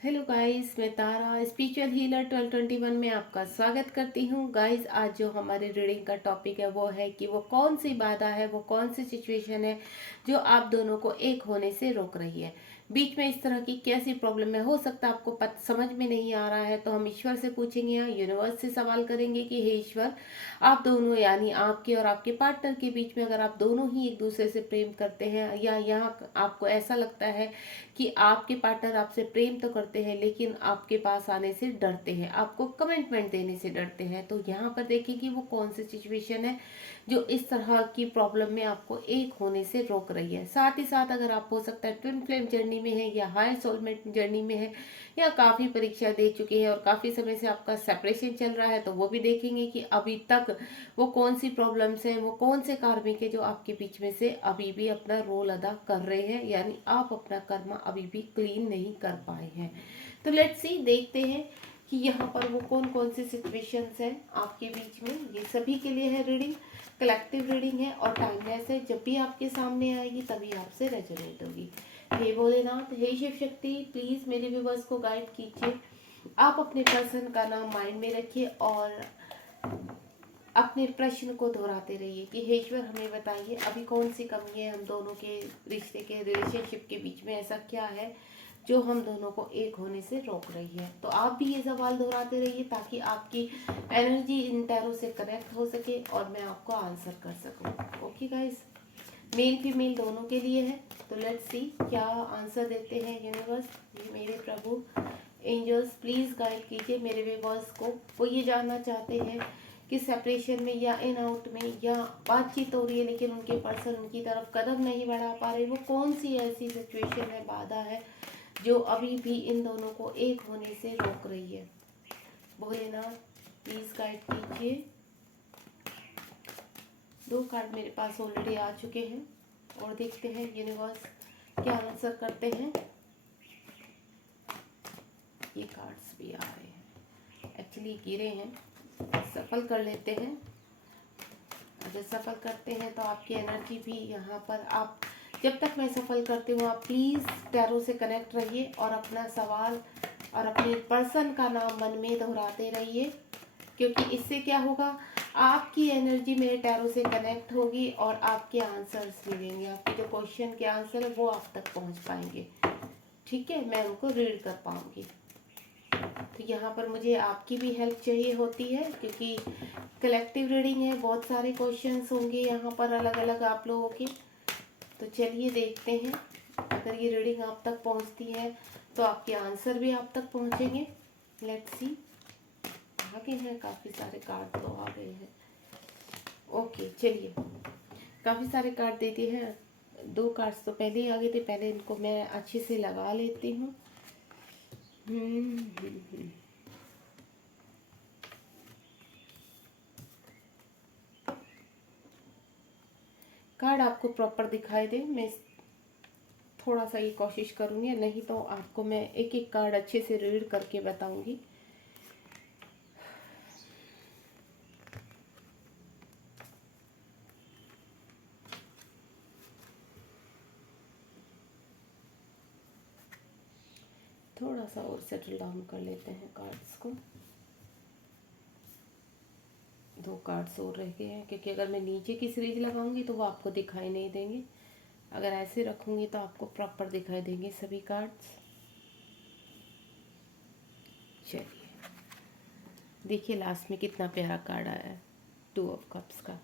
Hello guys, मैं तारा spiritual healer 1221 में आपका स्वागत करती हूँ। गाइस, आज जो हमारे रीडिंग का टॉपिक है वो है कि वो कौन सी बाधा है, वो कौन सी सिचुएशन है जो आप दोनों को एक होने से रोक रही है। बीच में इस तरह की कैसी प्रॉब्लम है, हो सकता है आपको समझ में नहीं आ रहा है, तो हम ईश्वर से पूछेंगे या यूनिवर्स से सवाल करेंगे कि हे ईश्वर, आप दोनों यानी आपके और आपके पार्टनर के बीच में अगर आप दोनों ही एक दूसरे से प्रेम करते हैं या यहाँ आपको ऐसा लगता है कि आपके पार्टनर आपसे प्रेम तो करते हैं लेकिन आपके पास आने से डरते हैं, आपको कमिटमेंट देने से डरते हैं, तो यहाँ पर देखिए कि वो कौन सी सिचुएशन है जो इस तरह की प्रॉब्लम में आपको एक होने से रोक रही है। साथ ही साथ अगर आप हो सकता है ट्विन फ्लेम जर्नी में है या हाई सोलमेट जर्नी में है या काफ़ी परीक्षा दे चुके हैं और काफ़ी समय से आपका सेपरेशन चल रहा है, तो वो भी देखेंगे कि अभी तक वो कौन सी प्रॉब्लम्स हैं, वो कौन से कार्मिक है जो आपके बीच में से अभी भी अपना रोल अदा कर रहे हैं, यानी आप अपना कर्म अभी भी क्लीन नहीं कर पाए हैं। तो लेट्स सी, देखते हैं कि यहाँ पर वो कौन कौन सी सिचुएशंस हैं आपके बीच में। ये सभी के लिए है रीडिंग, कलेक्टिव रीडिंग है और टाइमलेस है। जब भी आपके सामने आएगी तभी आपसे रेजोनेट होगी। हे भोलेनाथ, हे शिव शक्ति, प्लीज मेरे व्यूवर्स को गाइड कीजिए। आप अपने पर्सन का नाम माइंड में रखिए और अपने प्रश्न को दोहराते रहिए कि हे ईश्वर, हमें बताइए अभी कौन सी कमी है हम दोनों के रिश्ते के रिलेशनशिप के बीच में, ऐसा क्या है जो हम दोनों को एक होने से रोक रही है। तो आप भी ये सवाल दोहराते रहिए ताकि आपकी एनर्जी इन टैरो से कनेक्ट हो सके और मैं आपको आंसर कर सकूं। ओके गाइस, मेल फीमेल दोनों के लिए है। तो लेट्स सी क्या आंसर देते हैं यूनिवर्स। ये मेरे प्रभु एंजल्स, प्लीज गाइड कीजिए मेरे व्यूवर्स को। वो ये जानना चाहते हैं कि सेपरेशन में या इन आउट में या बातचीत हो रही है लेकिन उनके पर्सन उनकी तरफ कदम नहीं बढ़ा पा रहे, वो कौन सी ऐसी सिचुएशन है, बाधा है जो अभी भी इन दोनों को एक होने से रोक रही है। भोलेनाथ प्लीज गाइड कीजिए। 2 कार्ड मेरे पास ऑलरेडी आ चुके हैं और देखते हैं यूनिवर्स क्या आंसर करते हैं। ये कार्ड्स भी आ रहे हैं, एक्चुअली गिरे हैं, सफल कर लेते हैं। अगर सफल करते हैं तो आपकी एनर्जी भी यहाँ पर, आप जब तक मैं सफल करती हूँ आप प्लीज़ टैरो से कनेक्ट रहिए और अपना सवाल और अपने पर्सन का नाम मन में दोहराते रहिए, क्योंकि इससे क्या होगा, आपकी एनर्जी मेरे टैरो से कनेक्ट होगी और आपके आंसर्स मिलेंगे, आपके जो क्वेश्चन के आंसर है वो आप तक पहुँच पाएंगे। ठीक है, मैं उनको रीड कर पाऊँगी। तो यहाँ पर मुझे आपकी भी हेल्प चाहिए होती है क्योंकि कलेक्टिव रीडिंग है, बहुत सारे क्वेश्चंस होंगे यहाँ पर अलग अलग आप लोगों के। तो चलिए देखते हैं, अगर ये रीडिंग आप तक पहुँचती है तो आपके आंसर भी आप तक पहुँचेंगे। लेट्स सी, आगे हैं काफ़ी सारे कार्ड तो आ गए हैं। ओके चलिए, काफ़ी सारे कार्ड दे दिए हैं। 2 कार्ड्स तो पहले ही आ गए थे, पहले इनको मैं अच्छे से लगा लेती हूँ। कार्ड आपको प्रॉपर दिखाई दे, मैं थोड़ा सा ये कोशिश करूँगी, नहीं तो आपको मैं एक एक कार्ड अच्छे से रीड करके बताऊंगी। थोड़ा सा और सेटल डाउन कर लेते हैं कार्ड्स को। 2 कार्ड्स और रह गए हैं क्योंकि अगर मैं नीचे की सीरीज लगाऊंगी तो वो आपको दिखाई नहीं देंगे, अगर ऐसे रखूंगी तो आपको प्रॉपर दिखाई देंगे सभी कार्ड्स। चलिए देखिए लास्ट में कितना प्यारा कार्ड आया है, 2 ऑफ कप्स का।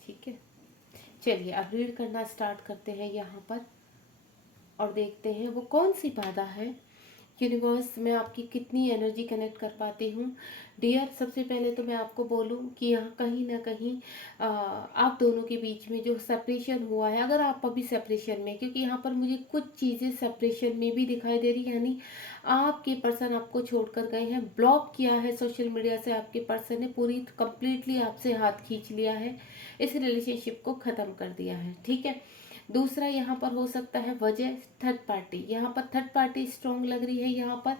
ठीक है, चलिए अब रीड करना स्टार्ट करते हैं यहाँ पर और देखते हैं वो कौन सी बाधा है। यूनिवर्स, मैं आपकी कितनी एनर्जी कनेक्ट कर पाती हूँ। डियर, सबसे पहले तो मैं आपको बोलूँ कि यहाँ कहीं ना कहीं आप दोनों के बीच में जो सेपरेशन हुआ है, अगर आप अभी सेपरेशन में, क्योंकि यहाँ पर मुझे कुछ चीज़ें सेपरेशन में भी दिखाई दे रही है, यानी आपके पर्सन आपको छोड़कर गए हैं, ब्लॉक किया है सोशल मीडिया से, आपके पर्सन ने पूरी कंप्लीटली आपसे हाथ खींच लिया है, इस रिलेशनशिप को ख़त्म कर दिया है। ठीक है, दूसरा यहाँ पर हो सकता है वजह थर्ड पार्टी, यहाँ पर थर्ड पार्टी स्ट्रॉन्ग लग रही है यहाँ पर,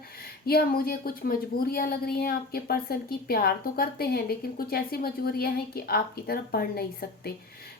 या मुझे कुछ मजबूरियाँ लग रही हैं आपके पर्सन की। प्यार तो करते हैं लेकिन कुछ ऐसी मजबूरियाँ हैं कि आपकी तरफ बढ़ नहीं सकते।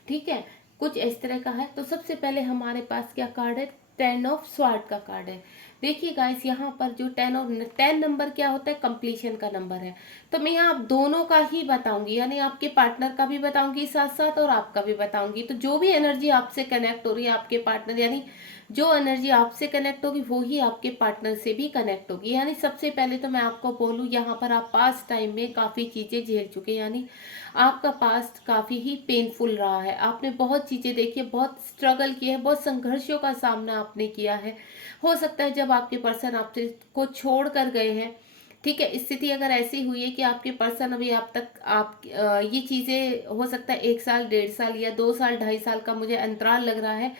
ठीक है, कुछ इस तरह का है। तो सबसे पहले हमारे पास क्या कार्ड है, टेन ऑफ स्वार्ड का कार्ड है। देखिए गाइस, यहाँ पर जो 10 नंबर क्या होता है, कंप्लीशन का नंबर है। तो मैं यहाँ आप दोनों का ही बताऊंगी, यानी आपके पार्टनर का भी बताऊंगी साथ साथ और आपका भी बताऊंगी। तो जो भी एनर्जी आपसे कनेक्ट हो रही है आपके पार्टनर, यानी जो एनर्जी आपसे कनेक्ट होगी वो ही आपके पार्टनर से भी कनेक्ट होगी। यानी सबसे पहले तो मैं आपको बोलूँ, यहाँ पर आप पास्ट टाइम में काफ़ी चीज़ें झेल चुके हैं, यानी आपका पास्ट काफ़ी ही पेनफुल रहा है। आपने बहुत चीज़ें देखी है, बहुत स्ट्रगल किया है, बहुत संघर्षों का सामना आपने किया है। हो सकता है जब आपके पर्सन आपसे को छोड़ कर गए हैं, ठीक है, स्थिति अगर ऐसी हुई है कि आपके पर्सन अभी आप तक ये चीज़ें हो सकता है 1 साल 1.5 साल या 2 साल 2.5 साल का मुझे अंतराल लग रहा है।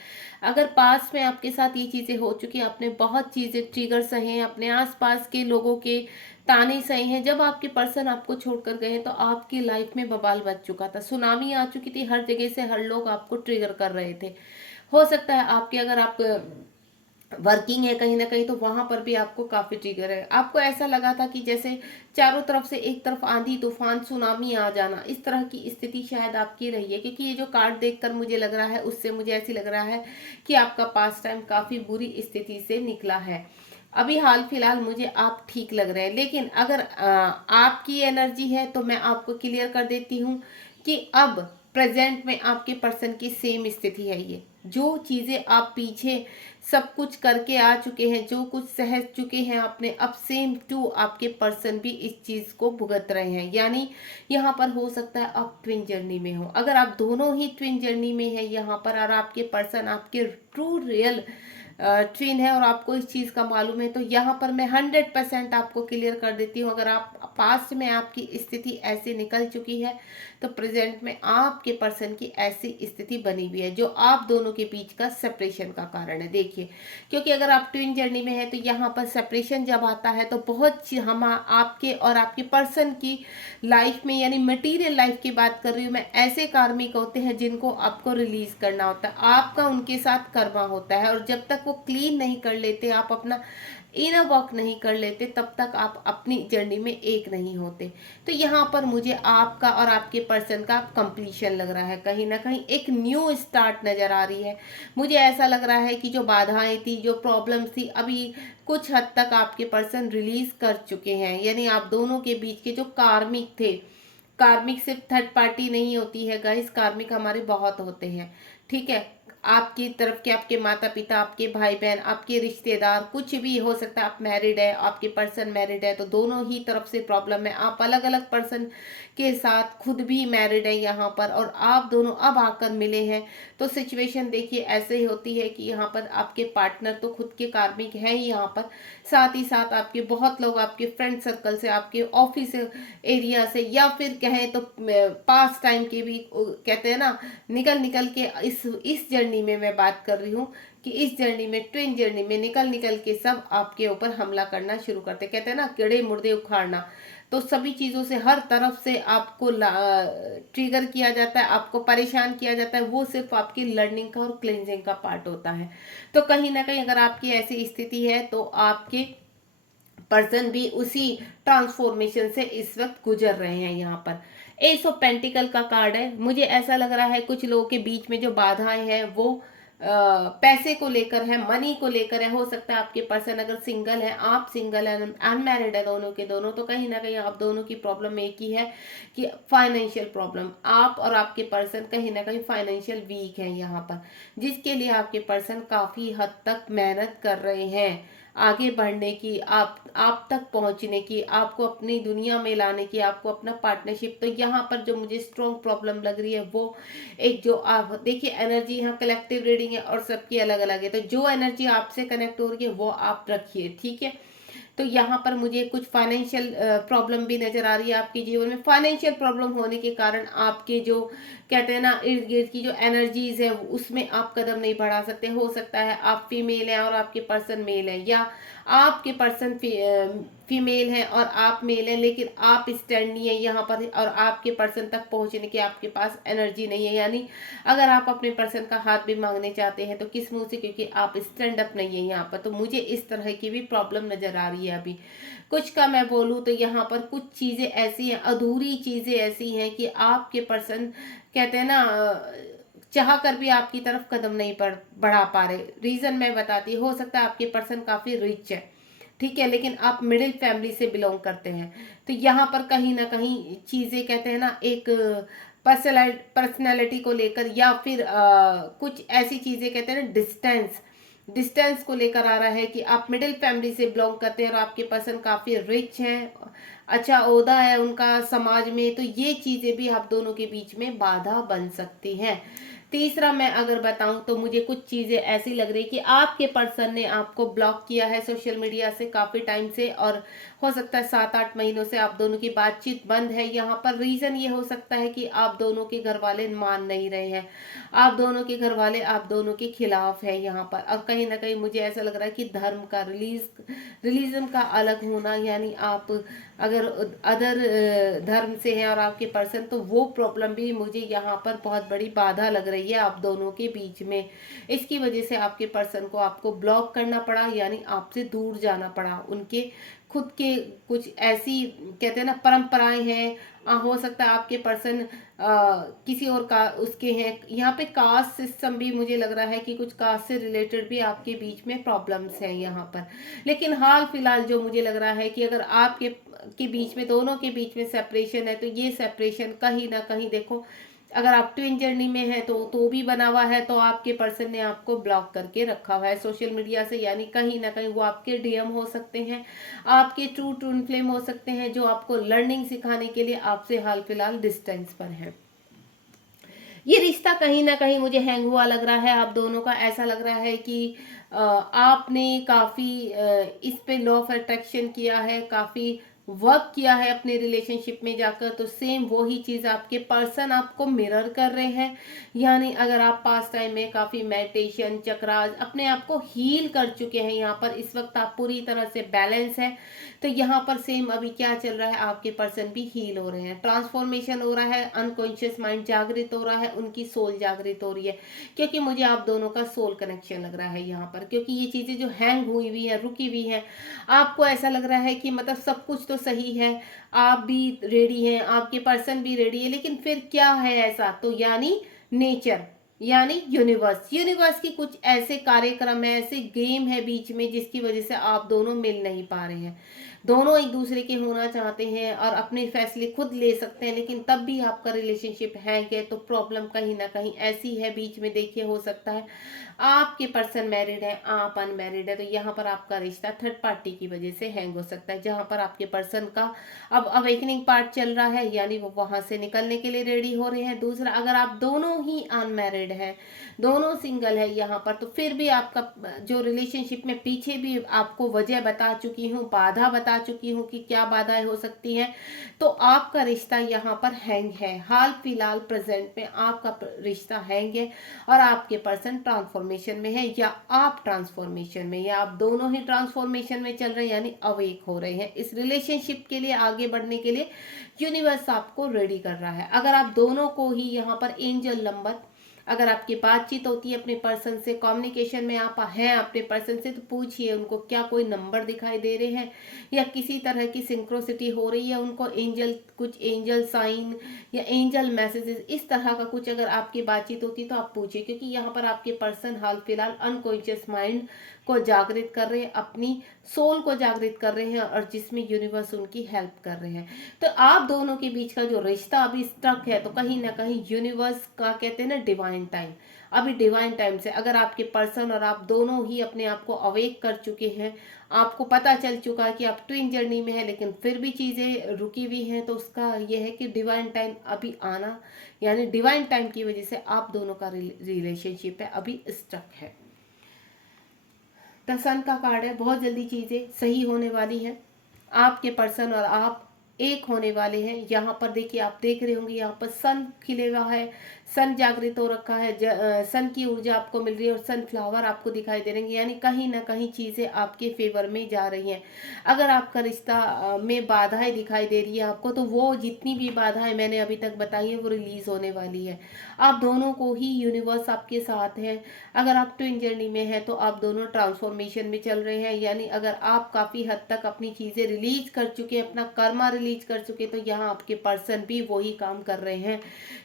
अगर पास में आपके साथ ये चीज़ें हो चुकी, आपने बहुत चीज़ें ट्रिगर सहे हैं, अपने आसपास के लोगों के ताने सहे हैं, जब आपके पर्सन आपको छोड़कर गए हैं तो आपकी लाइफ में बवाल बच चुका था, सुनामी आ चुकी थी, हर जगह से हर लोग आपको ट्रिगर कर रहे थे। हो सकता है आपके, अगर आप वर्किंग है कहीं ना कहीं, तो वहां पर भी आपको काफी ट्रिगर है। आपको ऐसा लगा था कि जैसे चारों तरफ से एक तरफ आंधी तूफान सुनामी आ जाना, इस तरह की स्थिति शायद आपकी रही है। क्योंकि ये जो कार्ड देखकर मुझे लग रहा है, उससे मुझे ऐसी लग रहा है कि आपका पास्ट टाइम काफी बुरी स्थिति से निकला है। अभी हाल फिलहाल मुझे आप ठीक लग रहे हैं, लेकिन अगर आपकी एनर्जी है तो मैं आपको क्लियर कर देती हूँ कि अब प्रेजेंट में आपके पर्सन की सेम स्थिति है। ये जो चीजें आप पीछे सब कुछ करके आ चुके हैं, जो कुछ सह चुके हैं आपने, अब सेम टू आपके पर्सन भी इस चीज को भुगत रहे हैं। यानी यहाँ पर हो सकता है आप ट्विन जर्नी में हो। अगर आप दोनों ही ट्विन जर्नी में है यहाँ पर, और आपके पर्सन आपके ट्रू रियल ट्विन है और आपको इस चीज़ का मालूम है, तो यहाँ पर मैं 100% आपको क्लियर कर देती हूँ। अगर आप पास्ट में आपकी स्थिति ऐसी निकल चुकी है, तो प्रेजेंट में आपके पर्सन की ऐसी स्थिति बनी हुई है, जो आप दोनों के बीच का सेपरेशन का कारण है। देखिए, क्योंकि अगर आप ट्विन जर्नी में है तो यहाँ पर सेपरेशन जब आता है तो बहुत हम आपके और आपके पर्सन की लाइफ में, यानी मटेरियल लाइफ की बात कर रही हूँ मैं, ऐसे कार्मिक होते हैं जिनको आपको रिलीज करना होता है। आपका उनके साथ कर्मा होता है, और जब तक वो क्लीन नहीं कर लेते, आप अपना इनर वर्क नहीं कर लेते, तब तक आप अपनी जर्नी में एक नहीं होते। तो यहाँ पर मुझे आपका और आपके पर्सन का कंप्लीशन लग रहा है, कहीं ना कहीं एक न्यू स्टार्ट नजर आ रही है। मुझे ऐसा लग रहा है कि जो बाधाएं थी, जो प्रॉब्लम्स थी, अभी कुछ हद तक आपके पर्सन रिलीज कर चुके हैं। यानी आप दोनों के बीच के जो कार्मिक थे, कार्मिक सिर्फ थर्ड पार्टी नहीं होती है गाइस, कार्मिक हमारे बहुत होते हैं, ठीक है। आपकी तरफ के आपके माता पिता, आपके भाई बहन, आपके रिश्तेदार, कुछ भी हो सकता है। आप मैरिड है, आपके पर्सन मैरिड है, तो दोनों ही तरफ से प्रॉब्लम है। आप अलग अलग पर्सन के साथ खुद भी मैरिड है यहाँ पर, और आप दोनों अब आकर मिले हैं, तो सिचुएशन देखिए ऐसे ही होती है कि यहाँ पर आपके पार्टनर तो खुद के कार्मिक है ही यहाँ पर, साथ ही साथ आपके बहुत लोग आपके फ्रेंड सर्कल से, आपके ऑफिस एरिया से, या फिर कहें तो पास टाइम के भी, कहते हैं ना, निकल निकल के इस जर्नी में मैं बात कर रही हूँ कि इस जर्नी में, ट्विन जर्नी में निकल निकल के सब आपके ऊपर हमला करना शुरू करते। कहते हैं ना, कीड़े मुर्दे उखाड़ना। तो सभी चीज़ों से, हर तरफ से आपको ट्रिगर किया जाता है, आपको परेशान किया जाता है। वो सिर्फ आपकी लर्निंग का और क्लेंजिंग का पार्ट होता है। तो कहीं ना कहीं अगर आपकी ऐसी स्थिति है, तो आपके पर्सन भी उसी ट्रांसफॉर्मेशन से इस वक्त गुजर रहे हैं। यहाँ पर एस ऑफ पेंटिकल का कार्ड है। मुझे ऐसा लग रहा है कुछ लोगों के बीच में जो बाधाएं हैं वो पैसे को लेकर है, मनी को लेकर है। हो सकता है आपके पर्सन अगर सिंगल है, आप सिंगल है, अनमैरिड है, दोनों के दोनों, तो कहीं ना कहीं आप दोनों की प्रॉब्लम एक ही है कि फाइनेंशियल प्रॉब्लम। आप और आपके पर्सन कहीं ना कहीं फाइनेंशियल वीक है यहाँ पर, जिसके लिए आपके पर्सन काफी हद तक मेहनत कर रहे हैं आगे बढ़ने की, आप तक पहुंचने की, आपको अपनी दुनिया में लाने की, आपको अपना पार्टनरशिप। तो यहाँ पर जो मुझे स्ट्रॉन्ग प्रॉब्लम लग रही है वो एक, जो आप देखिए एनर्जी यहाँ कलेक्टिव रीडिंग है और सबकी अलग अलग है, तो जो एनर्जी आपसे कनेक्ट हो रही है वो आप रखिए, ठीक है। तो यहाँ पर मुझे कुछ फाइनेंशियल प्रॉब्लम भी नजर आ रही है आपके जीवन में। फाइनेंशियल प्रॉब्लम होने के कारण आपके जो, कहते हैं ना, इर्द गिर्द की जो एनर्जीज है उसमें आप कदम नहीं बढ़ा सकते। हो सकता है आप फीमेल हैं और आपके पर्सन मेल है, या आपके पर्सन फीमेल है और आप मेल हैं, लेकिन आप स्टैंड नहीं है यहाँ पर, और आपके पर्सन तक पहुंचने की आपके पास एनर्जी नहीं है। यानी अगर आप अपने पर्सन का हाथ भी मांगने चाहते हैं तो किस मुंह से, क्योंकि आप स्टैंड अप नहीं है यहाँ पर। तो मुझे इस तरह की भी प्रॉब्लम नजर आ रही है अभी। कुछ का मैं बोलूँ तो यहाँ पर कुछ चीजें ऐसी हैं, अधूरी चीजें ऐसी हैं कि आपके पर्सन, कहते हैं ना, चाह कर भी आपकी तरफ कदम नहीं बढ़ा पा रहे। रीजन मैं बताती, हो सकता है आपके पर्सन काफी रिच है, ठीक है, लेकिन आप मिडिल फैमिली से बिलोंग करते हैं। तो यहाँ पर कहीं ना कहीं चीजें कहते हैं ना, एक पर्सनैलिटी को लेकर, या फिर कुछ ऐसी चीजें कहते हैं ना, डिस्टेंस डिस्टेंस को लेकर आ रहा है कि आप मिडिल फैमिली से बिलोंग करते हैं और आपके पर्सन काफी रिच हैं, अच्छा ओहदा है उनका समाज में। तो ये चीजें भी आप दोनों के बीच में बाधा बन सकती हैं। तीसरा मैं अगर बताऊं तो मुझे कुछ चीजें ऐसी लग रही कि आपके पर्सन ने आपको ब्लॉक किया है सोशल मीडिया से काफी टाइम से, और हो सकता है 7-8 महीनों से आप दोनों की बातचीत बंद है। यहाँ पर रीजन ये हो सकता है कि आप दोनों के घर वाले मान नहीं रहे हैं, आप दोनों के घर वाले आप दोनों के खिलाफ है यहाँ पर। और कहीं ना कहीं मुझे ऐसा लग रहा है कि धर्म का रिलीजन का अलग होना, यानी आप अगर अदर धर्म से हैं और आपके पर्सन, तो वो प्रॉब्लम भी मुझे यहाँ पर बहुत बड़ी बाधा लग रही है आप दोनों के बीच में। इसकी वजह से आपके पर्सन को आपको ब्लॉक करना पड़ा, यानी आपसे दूर जाना पड़ा। उनके खुद के कुछ ऐसी कहते हैं ना परंपराएं हैं, हो सकता है आपके पर्सन किसी और का उसके हैं। यहाँ पे कास्ट सिस्टम भी मुझे लग रहा है कि कुछ कास्ट से रिलेटेड भी आपके बीच में प्रॉब्लम्स हैं यहाँ पर। लेकिन हाल फिलहाल जो मुझे लग रहा है कि अगर आपके के बीच में, दोनों के बीच में सेपरेशन है, तो ये सेपरेशन कहीं ना कहीं देखो, अगर आप ट्विन जर्नी में है तो भी बना हुआ है, तो आपके पर्सन ने आपको ब्लॉक करके रखा हुआ है सोशल मीडिया से। यानी कहीं ना कहीं वो आपके डीएम हो सकते हैं, आपके ट्रू ट्विन फ्लेम हो सकते हैं, जो आपको लर्निंग सिखाने के लिए आपसे हाल फिलहाल डिस्टेंस पर है। ये रिश्ता कहीं ना कहीं मुझे हैंग हुआ लग रहा है आप दोनों का। ऐसा लग रहा है कि आपने काफी इस पे लॉ ऑफ अट्रैक्शन किया है, काफी वर्क किया है अपने रिलेशनशिप में जाकर, तो सेम वही चीज आपके पर्सन आपको मिरर कर रहे हैं। यानी अगर आप पास टाइम में काफी मेडिटेशन, चक्रास, अपने आप को हील कर चुके हैं, यहाँ पर इस वक्त आप पूरी तरह से बैलेंस है, तो यहाँ पर सेम अभी क्या चल रहा है, आपके पर्सन भी हील हो रहे हैं, ट्रांसफॉर्मेशन हो रहा है, अनकॉन्शियस माइंड जागृत हो रहा है, उनकी सोल जागृत हो रही है। क्योंकि मुझे आप दोनों का सोल कनेक्शन लग रहा है यहाँ पर, क्योंकि ये चीजें जो हैंग हुई है, रुकी हुई है, आपको ऐसा लग रहा है कि मतलब सब कुछ तो सही है, आप भी रेडी हैं, आपके पर्सन भी रेडी है, लेकिन फिर क्या है ऐसा, तो यानी नेचर, यानी यूनिवर्स की कुछ ऐसे कार्यक्रम है, ऐसे गेम है बीच में, जिसकी वजह से आप दोनों मिल नहीं पा रहे हैं। दोनों एक दूसरे के होना चाहते हैं और अपने फैसले खुद ले सकते हैं, लेकिन तब भी आपका रिलेशनशिप है तो प्रॉब्लम कहीं ना कहीं ऐसी है बीच में। देखिए, हो सकता है आपके पर्सन मैरिड है, आप अनमैरिड है, तो यहाँ पर आपका रिश्ता थर्ड पार्टी की वजह से हैंग हो सकता है, जहां पर आपके पर्सन का अब अवेकनिंग पार्ट चल रहा है, यानी वो वहां से निकलने के लिए रेडी हो रहे हैं। दूसरा, अगर आप दोनों ही अनमैरिड हैं, दोनों सिंगल है यहाँ पर, तो फिर भी आपका जो रिलेशनशिप में, पीछे भी आपको वजह बता चुकी हूँ, बाधा बता चुकी हूँ कि क्या बाधाएं हो सकती हैं, तो आपका रिश्ता यहाँ पर हैंग है। हाल फिलहाल प्रेजेंट में आपका रिश्ता हैंग है और आपके पर्सन ट्रांसफॉर्मेशन में है, या आप ट्रांसफॉर्मेशन में, या आप दोनों ही ट्रांसफॉर्मेशन में चल रहे हैं, यानी अवेक हो रहे हैं। इस रिलेशनशिप के लिए, आगे बढ़ने के लिए यूनिवर्स आपको रेडी कर रहा है। अगर आप दोनों को ही यहाँ पर एंजल नंबर, अगर आपकी बातचीत होती है अपने पर्सन से, कम्युनिकेशन में आप हैं अपने पर्सन से, तो पूछिए उनको क्या कोई नंबर दिखाई दे रहे हैं, या किसी तरह की सिंक्रोसिटी हो रही है उनको, एंजल, कुछ एंजल साइन या एंजल मैसेजेस, इस तरह का कुछ अगर आपकी बातचीत होती है तो आप पूछिए। क्योंकि यहाँ पर आपके पर्सन हाल फिलहाल अनकॉन्शियस माइंड को जागृत कर रहे हैं, अपनी सोल को जागृत कर रहे हैं, और जिसमें यूनिवर्स उनकी हेल्प कर रहे हैं। तो आप दोनों के बीच का जो रिश्ता अभी स्टक है, तो कहीं ना कहीं यूनिवर्स का कहते हैं ना डिवाइन टाइम, अभी डिवाइन टाइम से अगर आपके पर्सन और आप दोनों ही अपने आप को अवेक कर चुके हैं, आपको पता चल चुका है कि आप ट्विन जर्नी में है, लेकिन फिर भी चीजें रुकी हुई हैं, तो उसका यह है कि डिवाइन टाइम अभी आना, यानी डिवाइन टाइम की वजह से आप दोनों का रिलेशनशिप है अभी स्टक है। द सन का कार्ड है, बहुत जल्दी चीजें सही होने वाली है, आपके पर्सन और आप एक होने वाले हैं। यहाँ पर देखिए, आप देख रहे होंगे यहाँ पर सन खिले हुआ है, सन जागृत हो रखा है, सन की ऊर्जा आपको मिल रही है, और सनफ्लावर आपको दिखाई दे रहे हैं, यानी कहीं ना कहीं चीजें आपके फेवर में जा रही हैं। अगर आपका रिश्ता में बाधाएं दिखाई दे रही है आपको, तो वो जितनी भी बाधाएं मैंने अभी तक बताई है वो रिलीज होने वाली है। आप दोनों को ही यूनिवर्स आपके साथ है। अगर आप ट्विन जर्नी में है तो आप दोनों ट्रांसफॉर्मेशन में चल रहे हैं, यानी अगर आप काफी हद तक अपनी चीजें रिलीज कर चुके, अपना कर्मा रिलीज कर चुके, तो यहाँ आपके पर्सन भी वही काम कर रहे हैं।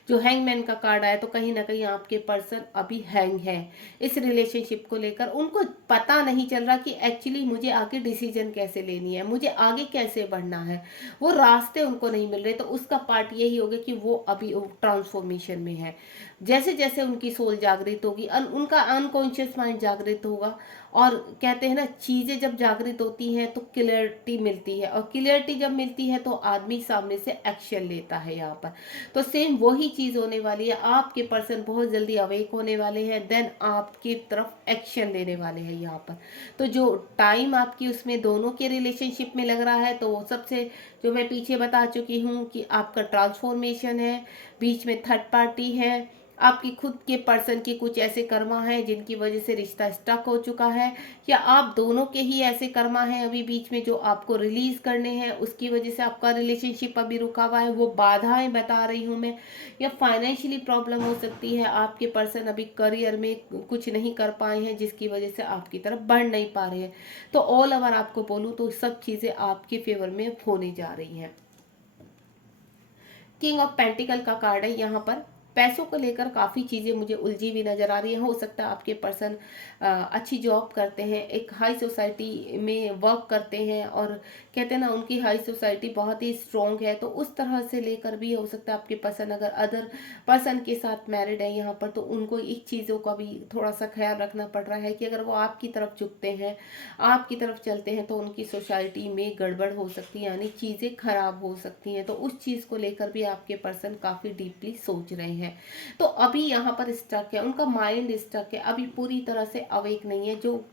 जो हैंगमैन का कार्ड आया तो कहीं ना कहीं आपके पर्सन अभी हैंग है इस रिलेशनशिप को लेकर। उनको पता नहीं चल रहा कि एक्चुअली मुझे आगे डिसीजन कैसे लेनी है, मुझे आगे कैसे बढ़ना है, वो रास्ते उनको नहीं मिल रहे। तो उसका पार्ट यही होगा कि वो अभी ट्रांसफॉर्मेशन में है। जैसे जैसे उनकी सोल जागृत होगी, उनका अनकॉन्शियस माइंड जागृत होगा, और कहते हैं ना, चीजें जब जागृत होती हैं तो क्लियरिटी मिलती है, और क्लियरिटी जब मिलती है तो आदमी सामने से एक्शन लेता है यहाँ पर। तो सेम वही चीज होने वाली है, आपके पर्सन बहुत जल्दी अवेक होने वाले हैं, देन आपकी तरफ एक्शन लेने वाले हैं यहाँ पर। तो जो टाइम आपकी उसमें दोनों के रिलेशनशिप में लग रहा है, तो वो सबसे जो मैं पीछे बता चुकी हूँ कि आपका ट्रांसफॉर्मेशन है, बीच में थर्ड पार्टी है, आपकी खुद के पर्सन की कुछ ऐसे कर्मा है जिनकी वजह से रिश्ता स्टक हो चुका है, या आप दोनों के ही ऐसे कर्मा हैं अभी बीच में जो आपको रिलीज करने हैं, उसकी वजह से आपका रिलेशनशिप अभी रुका हुआ है। वो बाधाएं बता रही हूँ मैं, या फाइनेंशियली प्रॉब्लम हो सकती है, आपके पर्सन अभी करियर में कुछ नहीं कर पाए हैं जिसकी वजह से आपकी तरफ बढ़ नहीं पा रहे हैं। तो ऑल ओवर आपको बोलूँ तो सब चीज़ें आपके फेवर में होने जा रही हैं। किंग ऑफ पेंटिकल का कार्ड है यहाँ पर। पैसों को लेकर काफ़ी चीज़ें मुझे उलझी हुई नज़र आ रही हैं। हो सकता है आपके पर्सन अच्छी जॉब करते हैं, एक हाई सोसाइटी में वर्क करते हैं, और कहते हैं ना उनकी हाई सोसाइटी बहुत ही स्ट्रॉन्ग है, तो उस तरह से लेकर भी हो सकता है आपके पर्सन अगर अदर पर्सन के साथ मैरिड है यहाँ पर, तो उनको एक चीज़ों का भी थोड़ा सा ख्याल रखना पड़ रहा है कि अगर वो आपकी तरफ झुकते हैं, आपकी तरफ चलते हैं, तो उनकी सोसाइटी में गड़बड़ हो सकती है, यानी चीज़ें खराब हो सकती हैं। तो उस चीज़ को लेकर भी आपके पर्सन काफ़ी डीपली सोच रहे हैं। तो अभी यहाँ पर स्टक है, उनका माइंड स्टक है, अभी पूरी तरह से अवेक नहीं है। जो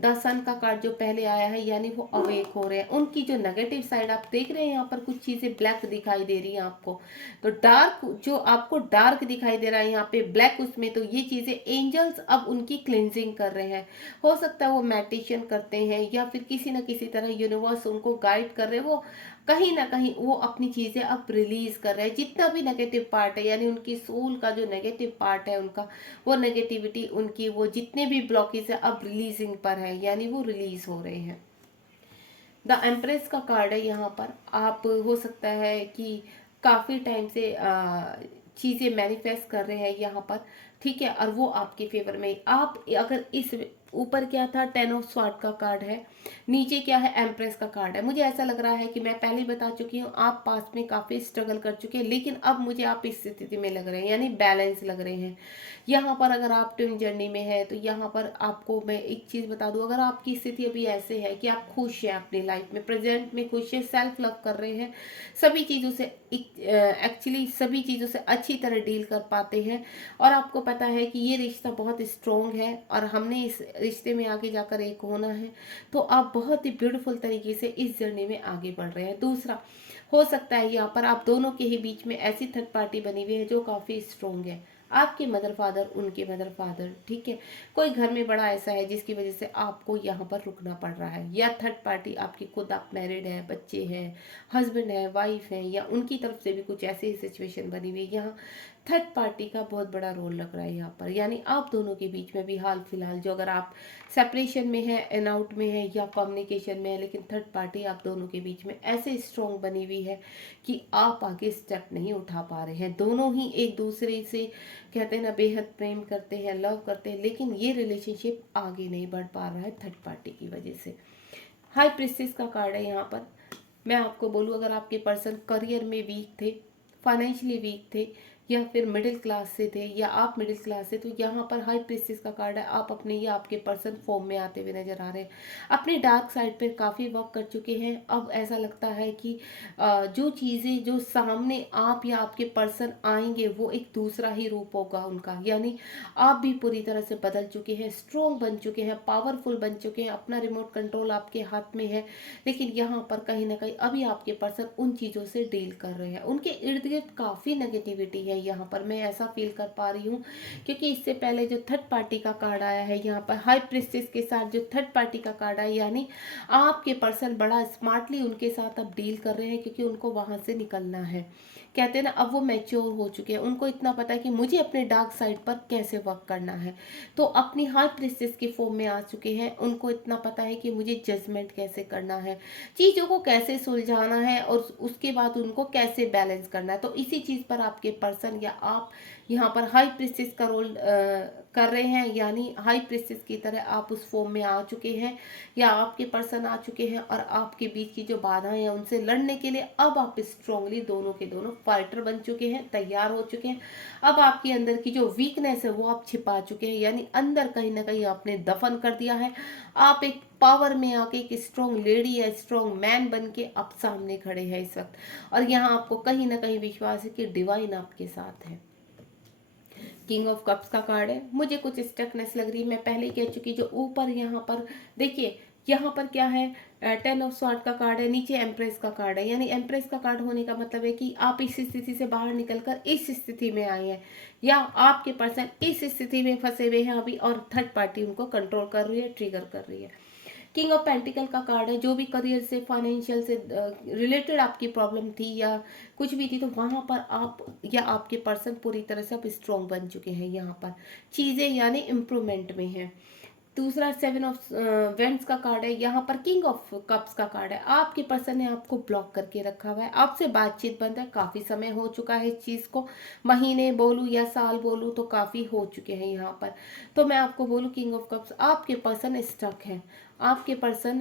द सन का कार्ड जो पहले आया है, यानी वो अवेक हो रहे हैं। उनकी जो नेगेटिव साइड आप देख रहे हैं यहाँ पर, कुछ चीजें ब्लैक दिखाई दे रही हैं आपको, तो डार्क जो आपको डार्क दिखाई दे रहा है यहाँ पे ब्लैक, उसमें तो ये चीजें एंजल्स अब उनकी क्लिनजिंग कर रहे हैं। हो सकता है वो मेडिटेशन करते हैं, या फिर किसी न किसी तरह यूनिवर्स उनको गाइड कर रहे हैं, वो कहीं ना कहीं वो अपनी चीजें अब रिलीज कर रहे हैं। जितना भी नेगेटिव पार्ट है, यानी उनकी सोल का जो नेगेटिव पार्ट है उनका, वो नेगेटिविटी उनकी, वो जितने भी ब्लॉकेज है अब रिलीजिंग पर है, यानी वो रिलीज हो रहे हैं। द एम्प्रेस का कार्ड है यहाँ पर। आप हो सकता है कि काफ़ी टाइम से चीज़ें मैनिफेस्ट कर रहे हैं यहाँ पर, ठीक है, और वो आपके फेवर में। आप अगर इस ऊपर क्या था, 10 ऑफ स्वॉर्ड का कार्ड है, नीचे क्या है, एम्प्रेस का कार्ड है। मुझे ऐसा लग रहा है कि मैं पहले बता चुकी हूँ, आप पास में काफ़ी स्ट्रगल कर चुके हैं, लेकिन अब मुझे आप इस स्थिति में लग रहे हैं, यानी बैलेंस लग रहे हैं यहाँ पर। अगर आप ट्विन जर्नी में है तो यहाँ पर आपको मैं एक चीज़ बता दूँ, अगर आपकी स्थिति अभी ऐसे है कि आप खुश हैं अपनी लाइफ में, प्रेजेंट में खुश हैं, सेल्फ लव कर रहे हैं, सभी चीज़ों से एक्चुअली सभी चीज़ों से अच्छी तरह डील कर पाते हैं, और आपको पता है कि ये रिश्ता बहुत स्ट्रॉन्ग है और हमने इस रिश्ते में आगे जाकर एक होना है, तो आप बहुत ही ब्यूटीफुल तरीके से इस जर्नी में आगे बढ़ रहे हैं। दूसरा, हो सकता है यहाँ पर आप दोनों के ही बीच में ऐसी थर्ड पार्टी बनी हुई है जो काफ़ी स्ट्रॉन्ग है, आपके मदर फादर, उनके मदर फादर, ठीक है, कोई घर में बड़ा ऐसा है जिसकी वजह से आपको यहाँ पर रुकना पड़ रहा है, या थर्ड पार्टी आपकी खुद, आप मैरिड है, बच्चे हैं, हस्बैंड है, वाइफ है, या उनकी तरफ से भी कुछ ऐसी सिचुएशन बनी हुई है। यहाँ थर्ड पार्टी का बहुत बड़ा रोल लग रहा है यहाँ पर, यानी आप दोनों के बीच में भी हाल फिलहाल जो, अगर आप सेपरेशन में है, एन आउट में है, या कम्युनिकेशन में है, लेकिन थर्ड पार्टी आप दोनों के बीच में ऐसे स्ट्रॉन्ग बनी हुई है कि आप आगे स्टेप नहीं उठा पा रहे हैं। दोनों ही एक दूसरे से कहते हैं ना बेहद प्रेम करते हैं, लव करते हैं, लेकिन ये रिलेशनशिप आगे नहीं बढ़ पा रहा है थर्ड पार्टी की वजह से। हाई प्रिंसेस का कार्ड है यहाँ पर। मैं आपको बोलूँ, अगर आपके पर्सन करियर में वीक थे, फाइनेंशियली वीक थे, या फिर मिडिल क्लास से थे, या आप मिडिल क्लास से, तो यहाँ पर हाई प्रिंसेस का कार्ड है। आप अपने या आपके पर्सन फॉर्म में आते हुए नजर आ रहे हैं, अपने डार्क साइड पर काफ़ी वर्क कर चुके हैं। अब ऐसा लगता है कि जो चीज़ें जो सामने आप या आपके पर्सन आएंगे वो एक दूसरा ही रूप होगा उनका, यानी आप भी पूरी तरह से बदल चुके हैं, स्ट्रॉन्ग बन चुके हैं, पावरफुल बन चुके हैं, अपना रिमोट कंट्रोल आपके हाथ में है। लेकिन यहाँ पर कहीं ना कहीं अभी आपके पर्सन उन चीज़ों से डील कर रहे हैं, उनके इर्द गिर्द काफ़ी नेगेटिविटी है यहाँ पर, मैं ऐसा फील कर पा रही हूँ। क्योंकि इससे पहले जो थर्ड पार्टी का कार्ड आया है यहाँ पर, हाई प्रिंसेस के साथ जो थर्ड पार्टी का कार्ड आया, यानी आपके पर्सन बड़ा स्मार्टली उनके साथ अब डील कर रहे हैं, क्योंकि उनको वहां से निकलना है। कहते हैं ना, अब वो मैच्योर हो चुके हैं, उनको इतना पता है कि मुझे अपने डार्क साइड पर कैसे वर्क करना है। तो अपनी हाई प्रिंसेस के फॉर्म में आ चुके हैं, उनको इतना पता है कि मुझे जजमेंट कैसे करना है, चीज़ों को कैसे सुलझाना है और उसके बाद उनको कैसे बैलेंस करना है। तो इसी चीज़ पर आपके पर्सन या आप यहाँ पर हाई प्रिंसेस का रोल कर रहे हैं, यानी हाई प्रिंसेस की तरह आप उस फॉर्म में आ चुके हैं या आपके पर्सन आ चुके हैं, और आपके बीच की जो बाधाएं हैं उनसे लड़ने के लिए अब आप स्ट्रांगली दोनों के दोनों फाइटर बन चुके हैं, तैयार हो चुके हैं। अब आपके अंदर की जो वीकनेस है वो आप छिपा चुके हैं, यानी अंदर कहीं ना कहीं आपने दफन कर दिया है। आप एक पावर में आके एक स्ट्रॉन्ग लेडी या स्ट्रॉन्ग मैन बन के आप सामने खड़े हैं इस वक्त, और यहाँ आपको कहीं ना कहीं विश्वास है कि डिवाइन आपके साथ है। किंग ऑफ कप्स का कार्ड है, मुझे कुछ स्टकनेस लग रही है, मैं पहले ही कह चुकी, जो ऊपर यहाँ पर देखिए, यहाँ पर क्या है, 10 ऑफ स्वॉर्ड का कार्ड है, नीचे एम्प्रेस का कार्ड है, यानी एम्प्रेस का कार्ड होने का मतलब है कि आप इस स्थिति से बाहर निकलकर इस स्थिति में आए हैं, या आपके पर्सन इस स्थिति में फंसे हुए हैं अभी, और थर्ड पार्टी उनको कंट्रोल कर रही है, ट्रिगर कर रही है। किंग ऑफ पेंटिकल का कार्ड है, जो भी करियर से, फाइनेंशियल से रिलेटेड आपकी प्रॉब्लम थी या कुछ भी थी, तो वहाँ पर आप या आपके पर्सन पूरी तरह से आप स्ट्रॉन्ग बन चुके हैं, यहाँ पर चीज़ें यानी इम्प्रूवमेंट में है। दूसरा 7 ऑफ वेंड्स का कार्ड है, यहाँ पर किंग ऑफ कप्स का कार्ड है, आपके पर्सन ने आपको ब्लॉक करके रखा हुआ है, आपसे बातचीत बंद है, काफ़ी समय हो चुका है इस चीज़ को, महीने बोलूँ या साल बोलूँ तो काफ़ी हो चुके हैं यहाँ पर। तो मैं आपको बोलूँ, किंग ऑफ कप्स, आपके पर्सन स्टक है, आपके पर्सन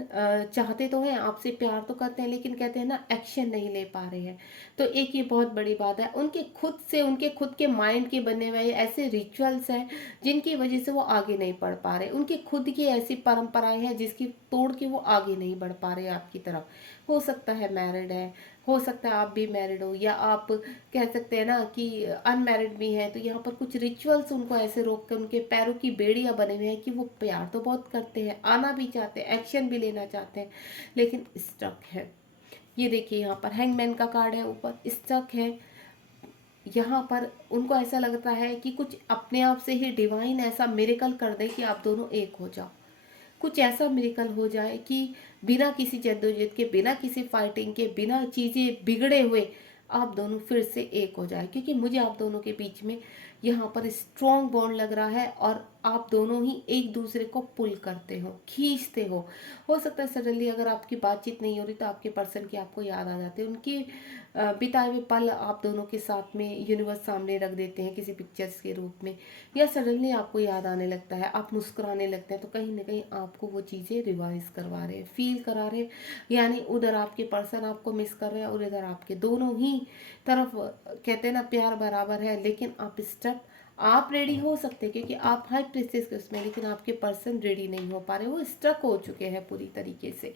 चाहते तो हैं, आपसे प्यार तो करते हैं, लेकिन कहते हैं ना, एक्शन नहीं ले पा रहे हैं। तो एक ये बहुत बड़ी बात है, उनके खुद से, उनके खुद के माइंड के बने हुए ऐसे रिचुअल्स हैं जिनकी वजह से वो आगे नहीं बढ़ पा रहे, उनकी खुद की ऐसी परंपराएं हैं जिसकी तोड़ के वो आगे नहीं बढ़ पा रहे आपकी तरफ। हो सकता है मैरिड है, हो सकता है आप भी मैरिड हो, या आप कह सकते हैं ना कि अनमैरिड भी हैं, तो यहाँ पर कुछ रिचुअल्स उनको ऐसे रोक कर उनके पैरों की बेड़ियां बने हुए हैं कि वो प्यार तो बहुत करते हैं, आना भी चाहते हैं, एक्शन भी लेना चाहते हैं, लेकिन स्टक है। ये देखिए, यहाँ पर हैंगमैन का कार्ड है, ऊपर स्टक है। यहाँ पर उनको ऐसा लगता है कि कुछ अपने आप से ही डिवाइन ऐसा मिरेकल कर दे कि आप दोनों एक हो जाओ, कुछ ऐसा मिरेकल हो जाए कि बिना किसी जद्दोजहद के, बिना किसी फाइटिंग के, बिना चीज़ें बिगड़े हुए आप दोनों फिर से एक हो जाए, क्योंकि मुझे आप दोनों के बीच में यहाँ पर स्ट्रॉन्ग बॉन्ड लग रहा है, और आप दोनों ही एक दूसरे को पुल करते खींचते हो सकता है सडनली अगर आपकी बातचीत नहीं हो रही तो आपके पर्सन की आपको याद आ जाती है, उनके बिताए हुए पल आप दोनों के साथ में यूनिवर्स सामने रख देते हैं किसी पिक्चर्स के रूप में, या सडनली आपको याद आने लगता है, आप मुस्कुराने लगते हैं, तो कहीं ना कहीं आपको वो चीज़ें रिवाइज करवा रहे हैं, फील करा रहे हैं, यानी उधर आपके पर्सन आपको मिस कर रहे हैं और इधर आपके, दोनों ही तरफ कहते हैं ना प्यार बराबर है, लेकिन आप स्टेप, आप रेडी हो सकते हैं क्योंकि आप हाई प्रेस्टेज के उसमें, लेकिन आपके पर्सन रेडी नहीं हो पा रहे, वो स्टक हो चुके हैं पूरी तरीके से।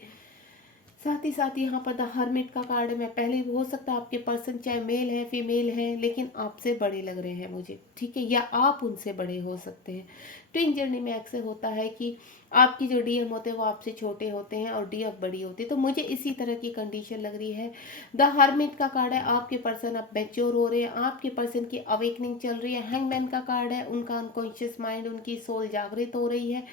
साथ ही यहाँ पर द हर्मिट का कार्ड है, मैं पहले हो सकता है आपके पर्सन चाहे मेल है फीमेल है लेकिन आपसे बड़े लग रहे हैं मुझे, ठीक है, या आप उनसे बड़े हो सकते हैं। ट्विन जर्नी में अक्सर होता है कि आपकी जो डीएम होते हैं वो आपसे छोटे होते हैं और डीएफ बड़ी होती है, तो मुझे इसी तरह की कंडीशन लग रही है। द हर्मिट का कार्ड है, आपके पर्सन अब मैच्योर हो रहे हैं, आपके पर्सन की अवेकनिंग चल रही है। हैंगमैन का कार्ड है, उनका अनकॉन्शियस माइंड, उनकी सोल जागृत हो रही है,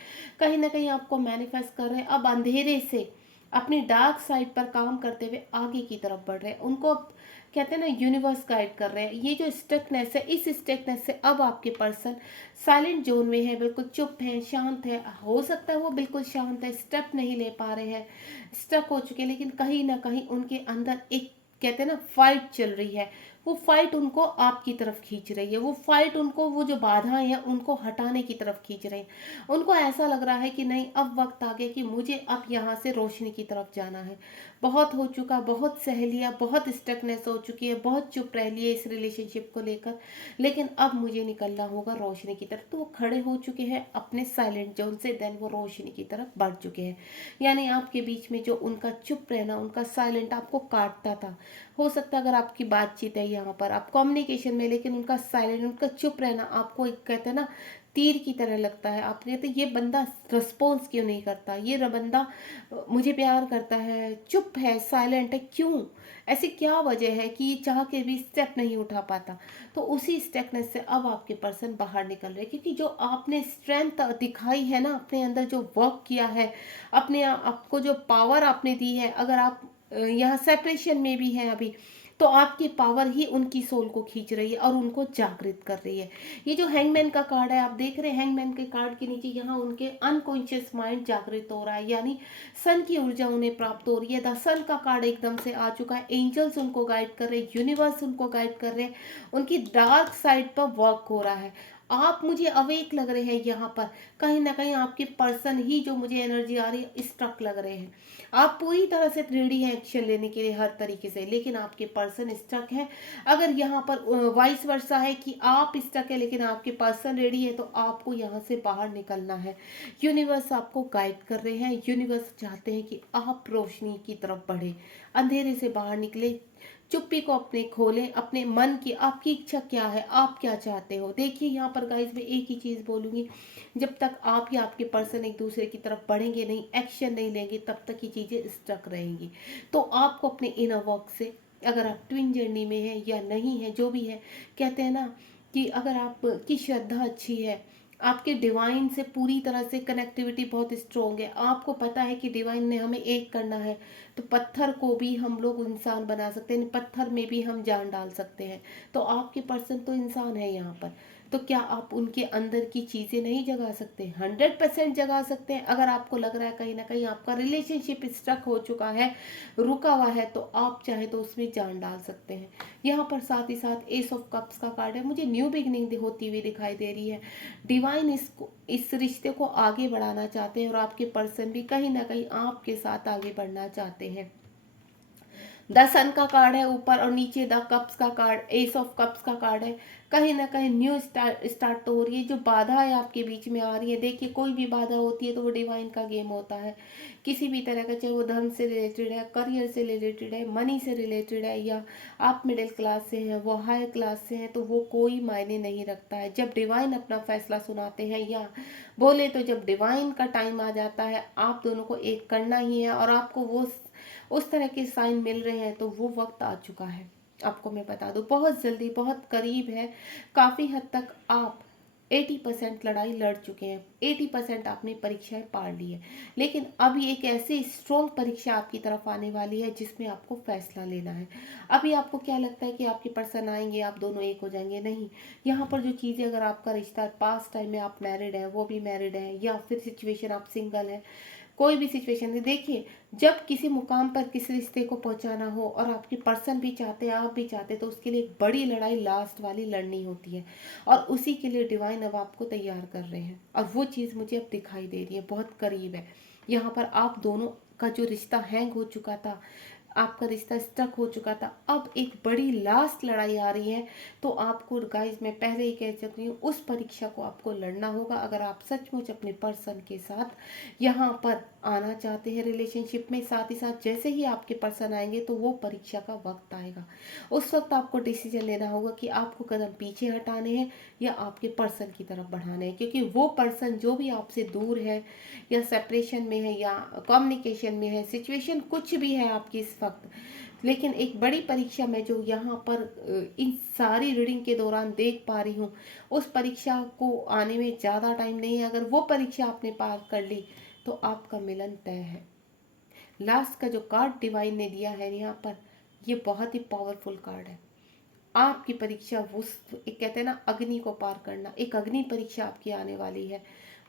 कहीं ना कहीं आपको मैनिफेस्ट कर रहे हैं, अब अंधेरे से अपनी डार्क साइड पर काम करते हुए आगे की तरफ बढ़ रहे हैं, उनको कहते हैं ना यूनिवर्स गाइड कर रहे हैं। ये जो स्टकनेस है, इस स्टकनेस से अब आपके पर्सन साइलेंट जोन में है, बिल्कुल चुप है, शांत है, हो सकता है वो बिल्कुल शांत है, स्टेप नहीं ले पा रहे हैं, स्टक हो चुके हैं, लेकिन कहीं ना कहीं उनके अंदर एक कहते हैं ना फाइट चल रही है, वो फाइट उनको आपकी तरफ खींच रही है, वो फाइट उनको, वो जो बाधाएं हैं उनको हटाने की तरफ खींच रही है। उनको ऐसा लग रहा है कि नहीं, अब वक्त आ गया कि मुझे अब यहाँ से रोशनी की तरफ जाना है, बहुत हो चुका, बहुत सह लिया, बहुत स्टकनेस हो चुकी है, बहुत चुप रह लिए इस रिलेशनशिप को लेकर, लेकिन अब मुझे निकलना होगा रोशनी की तरफ। तो वो खड़े हो चुके हैं अपने साइलेंट जोन से, देन वो रोशनी की तरफ बढ़ चुके हैं। यानी आपके बीच में जो उनका चुप रहना, उनका साइलेंट आपको काटता था, हो सकता है अगर आपकी बातचीत है यहाँ पर आप कम्युनिकेशन में, लेकिन उनका साइलेंट, उनका चुप रहना आपको एक कहते हैं ना तीर की तरह लगता है, आप कहते ये बंदा रिस्पॉन्स क्यों नहीं करता, ये बंदा मुझे प्यार करता है, चुप है, साइलेंट है, क्यों, ऐसी क्या वजह है कि ये चाह के भी स्टेप नहीं उठा पाता। तो उसी स्टेकनेस से अब आपके पर्सन बाहर निकल रहे हैं, क्योंकि जो आपने स्ट्रेंथ दिखाई है ना, अपने अंदर जो वर्क किया है, अपने आपको जो पावर आपने दी है, अगर आप यहाँ सेपरेशन में भी हैं अभी, तो आपकी पावर ही उनकी सोल को खींच रही है और उनको जागृत कर रही है। ये जो हैंगमैन का कार्ड है आप देख रहे हैं, हैंगमैन के कार्ड के नीचे यहाँ उनके अनकॉन्शियस माइंड जागृत हो रहा है, यानी सन की ऊर्जा उन्हें प्राप्त हो रही है। द सन का कार्ड एकदम से आ चुका है, एंजल्स उनको गाइड कर रहे हैं, यूनिवर्स उनको गाइड कर रहे हैं, उनकी डार्क साइड पर वर्क हो रहा है। आप मुझे अवेक लग रहे हैं, यहाँ पर कहीं ना कहीं आपके पर्सन ही जो मुझे एनर्जी आ रही है स्ट्रक लग रहे हैं। आप पूरी तरह से रेडी हैं एक्शन लेने के लिए हर तरीके से, लेकिन आपके पर्सन स्टक है। अगर यहाँ पर वाइस वर्सा है कि आप स्टक है लेकिन आपके पर्सन रेडी है, तो आपको यहाँ से बाहर निकलना है। यूनिवर्स आपको गाइड कर रहे हैं, यूनिवर्स चाहते हैं कि आप रोशनी की तरफ बढ़े, अंधेरे से बाहर निकले, चुप्पी को अपने खोलें, अपने मन की आपकी इच्छा क्या है, आप क्या चाहते हो। देखिए यहाँ पर गाइस मैं एक ही चीज़ बोलूँगी, जब तक आप या आपके पर्सन एक दूसरे की तरफ बढ़ेंगे नहीं, एक्शन नहीं लेंगे, तब तक ये चीज़ें स्टक रहेंगी। तो आपको अपने इनर वर्क से, अगर आप ट्विन जर्नी में हैं या नहीं है, जो भी है, कहते हैं ना कि अगर आपकी श्रद्धा अच्छी है, आपके डिवाइन से पूरी तरह से कनेक्टिविटी बहुत स्ट्रोंग है, आपको पता है कि डिवाइन ने हमें एक करना है, तो पत्थर को भी हम लोग इंसान बना सकते हैं, पत्थर में भी हम जान डाल सकते हैं। तो आपके पर्सन तो इंसान है यहाँ पर, तो क्या आप उनके अंदर की चीज़ें नहीं जगा सकते? 100% जगा सकते हैं। अगर आपको लग रहा है कहीं ना कहीं आपका रिलेशनशिप स्टक हो चुका है, रुका हुआ है, तो आप चाहे तो उसमें जान डाल सकते हैं। यहाँ पर साथ ही साथ एस ऑफ कप्स का कार्ड है, मुझे न्यू बिगनिंग होती हुई दिखाई दे रही है। डिवाइन इस रिश्ते को आगे बढ़ाना चाहते हैं और आपके पर्सन भी कहीं ना कहीं आपके साथ आगे बढ़ना चाहते हैं। द सन का कार्ड है ऊपर और नीचे द कप्स का कार्ड, एस ऑफ कप्स का कार्ड है। कहीं ना कहीं न्यू स्टार्ट तो हो रही है। जो बाधा है आपके बीच में आ रही है, देखिए कोई भी बाधा होती है तो वो डिवाइन का गेम होता है, किसी भी तरह का, चाहे वो धन से रिलेटेड है, करियर से रिलेटेड है, मनी से रिलेटेड है, या आप मिडिल क्लास से हैं, वो हाई क्लास से हैं, तो वो कोई मायने नहीं रखता है। जब डिवाइन अपना फैसला सुनाते हैं, या बोले तो जब डिवाइन का टाइम आ जाता है, आप दोनों को एक करना ही है और आपको वो उस तरह के साइन मिल रहे हैं, तो वो वक्त आ चुका है। आपको मैं बता दूं, बहुत जल्दी, बहुत करीब है। काफ़ी हद तक आप 80% लड़ाई लड़ चुके हैं, 80% आपने परीक्षाएं पार ली है, लेकिन अभी एक ऐसी स्ट्रॉन्ग परीक्षा आपकी तरफ आने वाली है जिसमें आपको फैसला लेना है। अभी आपको क्या लगता है कि आपके पर्सन आएंगे, आप दोनों एक हो जाएंगे? नहीं। यहाँ पर जो चीज़ें, अगर आपका रिश्ता पास्ट टाइम में आप मैरिड है, वो भी मैरिड है, या फिर सिचुएशन आप सिंगल है, कोई भी सिचुएशन है, देखिए जब किसी मुकाम पर किसी रिश्ते को पहुंचाना हो और आपके पर्सन भी चाहते हैं, आप भी चाहते हैं, तो उसके लिए एक बड़ी लड़ाई लास्ट वाली लड़नी होती है, और उसी के लिए डिवाइन अब आपको तैयार कर रहे हैं, और वो चीज़ मुझे अब दिखाई दे रही है, बहुत करीब है। यहाँ पर आप दोनों का जो रिश्ता हैंग हो चुका था, आपका रिश्ता स्टक हो चुका था, अब एक बड़ी लास्ट लड़ाई आ रही है। तो आपको गाइस मैं पहले ही कह चुकी हूँ, उस परीक्षा को आपको लड़ना होगा अगर आप सचमुच अपने पर्सन के साथ यहाँ पर आना चाहते हैं रिलेशनशिप में। साथ ही साथ जैसे ही आपके पर्सन आएंगे, तो वो परीक्षा का वक्त आएगा, उस वक्त आपको डिसीजन लेना होगा कि आपको कदम पीछे हटाने हैं या आपके पर्सन की तरफ बढ़ाने हैं, क्योंकि वो पर्सन जो भी आपसे दूर है, या सेपरेशन में है, या कम्युनिकेशन में है, सिचुएशन कुछ भी है आपकी इस वक्त, लेकिन एक बड़ी परीक्षा में जो यहाँ पर इन सारी रीडिंग के दौरान देख पा रही हूँ, उस परीक्षा को आने में ज़्यादा टाइम नहीं है। अगर वो परीक्षा आपने पार कर ली, तो आपका मिलन तय है। लास्ट का जो कार्ड डिवाइन ने दिया है यहाँ पर, ये बहुत ही पावरफुल कार्ड है। आपकी परीक्षा, उस एक कहते हैं ना अग्नि को पार करना, एक अग्नि परीक्षा आपकी आने वाली है।